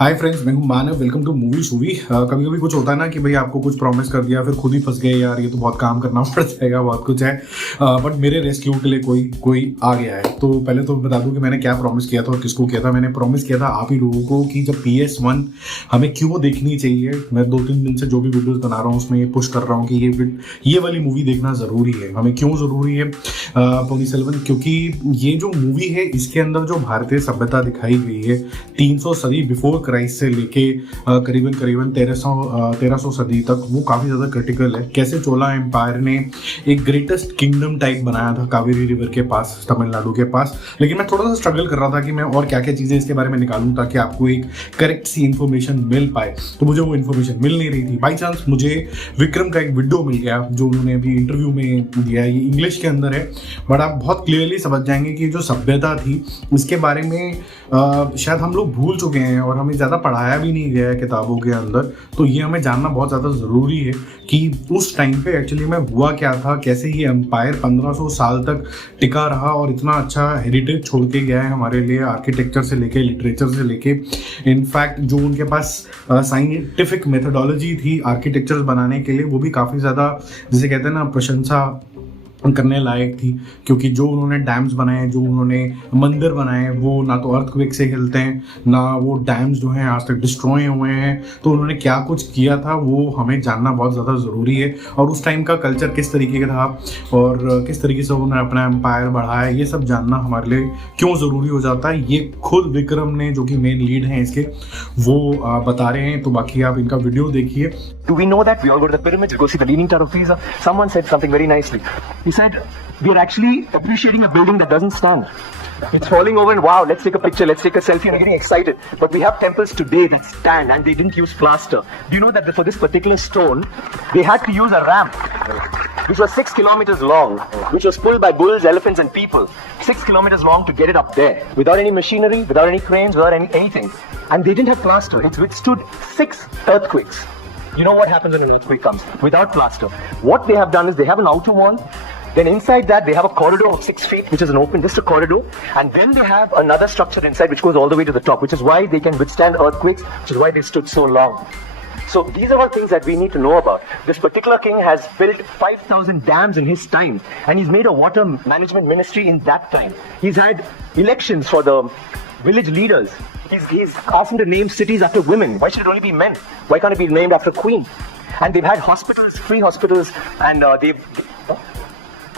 हाय friends, मैं हूं Manav. Welcome to movie shoovy. कभी कभी कुछ होता है ना कि भाई आपको कुछ प्रॉमिस कर दिया फिर खुद ही फंस गए। यार ये तो बहुत काम करना पड़ जाएगा, बहुत कुछ है। बट मेरे रेस्क्यू के लिए कोई आ गया है। तो पहले तो बता दूं कि मैंने क्या प्रॉमिस किया था और किसको किया था। मैंने प्रॉमिस किया था आप ही लोगों को कि जब PS1 हमें क्यों देखनी चाहिए। मैं 2-3 दिन से जो भी वीडियोज बना रहा हूँ उसमें ये पुश कर रहा हूँ कि ये वाली मूवी देखना ज़रूरी है। हमें क्यों ज़रूरी है पोन्नियिन सेल्वन? क्योंकि ये जो मूवी है इसके अंदर जो भारतीय सभ्यता दिखाई गई है 300 सदी बिफोर क्राइस्ट से लेके करीबन 1300 सदी तक, वो काफ़ी ज़्यादा क्रिटिकल है। कैसे चोला एम्पायर ने एक ग्रेटेस्ट किंगडम टाइप बनाया था कावेरी रिवर के पास, तमिलनाडु के पास। लेकिन मैं थोड़ा सा स्ट्रगल कर रहा था कि मैं और क्या क्या चीज़ें इसके बारे में निकालूं ताकि आपको एक करेक्ट सी इन्फॉर्मेशन मिल पाए। तो मुझे वो इन्फॉर्मेशन मिल नहीं रही थी। बाई चांस मुझे विक्रम का एक वीडियो मिल गया जो उन्होंने अभी इंटरव्यू में दिया है। ये इंग्लिश के अंदर है बट आप बहुत क्लियरली समझ जाएंगे कि जो सभ्यता थी इसके बारे में शायद हम लोग भूल चुके हैं और हमें ज़्यादा पढ़ाया भी नहीं गया है किताबों के अंदर। तो ये हमें जानना बहुत ज़्यादा ज़रूरी है कि उस टाइम पे एक्चुअली में हुआ क्या था, कैसे ये एम्पायर 1500 साल तक टिका रहा और इतना अच्छा हेरिटेज छोड़ के गया है हमारे लिए, आर्किटेक्चर से लेके लिटरेचर से लेके। इनफैक्ट जो उनके पास साइंटिफिक मेथोडोलॉजी थी आर्किटेक्चर बनाने के लिए वो भी काफ़ी ज़्यादा, जिसे कहते हैं ना, प्रशंसा करने लायक थी। क्योंकि जो उन्होंने डैम्स बनाए, जो उन्होंने मंदिर बनाए, वो ना तो अर्थक्वेक से हिलते हैं ना वो डैम्स जो हैं आज तक डिस्ट्रॉय हुए हैं। तो उन्होंने क्या कुछ किया था वो हमें जानना बहुत ज़्यादा ज़रूरी है। और उस टाइम का कल्चर किस तरीके का था और किस तरीके से उन्होंने अपना एम्पायर बढ़ाया, ये सब जानना हमारे लिए क्यों ज़रूरी हो जाता है, ये खुद विक्रम ने, जो कि मेन लीड हैं इसके, वो बता रहे हैं। तो बाकी आप इनका वीडियो देखिए। Do we know that we all go to the pyramids, go see the Leaning Tower of Pisa? Someone said something very nicely. He said, we are actually appreciating a building that doesn't stand. It's falling over and wow, let's take a picture, let's take a selfie, and we're getting excited. But we have temples today that stand and they didn't use plaster. Do you know that for this particular stone, they had to use a ramp, which was 6 kilometers long, which was pulled by bulls, elephants and people. 6 kilometers long to get it up there, without any machinery, without any cranes, without anything. And they didn't have plaster. It's withstood 6 earthquakes. You know what happens when an earthquake comes? Without plaster. What they have done is they have an outer wall. Then inside that they have a corridor of 6 feet, which is an open, just a corridor. And then they have another structure inside which goes all the way to the top, which is why they can withstand earthquakes, which is why they stood so long. So these are all things that we need to know about. This particular king has built 5,000 dams in his time, and he's made a water management ministry in that time. He's had elections for the village leaders. He's asked them to name cities after women. Why should it only be men? Why can't it be named after a queen? And they've had hospitals, free hospitals, and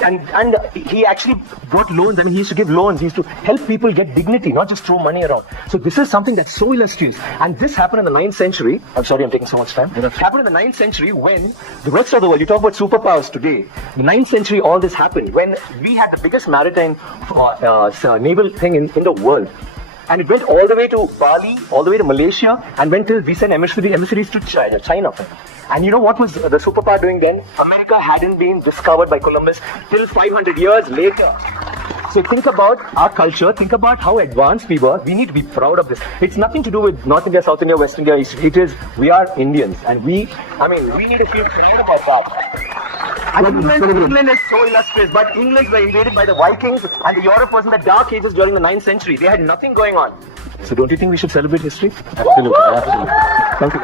and he actually got loans. I mean, he used to give loans. He used to help people get dignity, not just throw money around. So this is something that's so illustrious. And this happened in the 9th century. I'm sorry, I'm taking so much time. It happened in the 9th century when the rest of the world, you talk about superpowers today. The 9th century, all this happened when we had the biggest maritime naval thing in the world. And it went all the way to Bali, all the way to Malaysia, and went till we sent emissaries to China. And you know what was the superpower doing then? America hadn't been discovered by Columbus till 500 years later. So think about our culture, think about how advanced we were. We need to be proud of this. It's nothing to do with North India, South India, West India. It is, we are Indians. And we need to feel proud about that. And England is so illustrious, but England were invaded by the Vikings and the Europe was in the dark ages during the 9th century. They had nothing going on. So don't you think we should celebrate history? Absolutely. Thank you.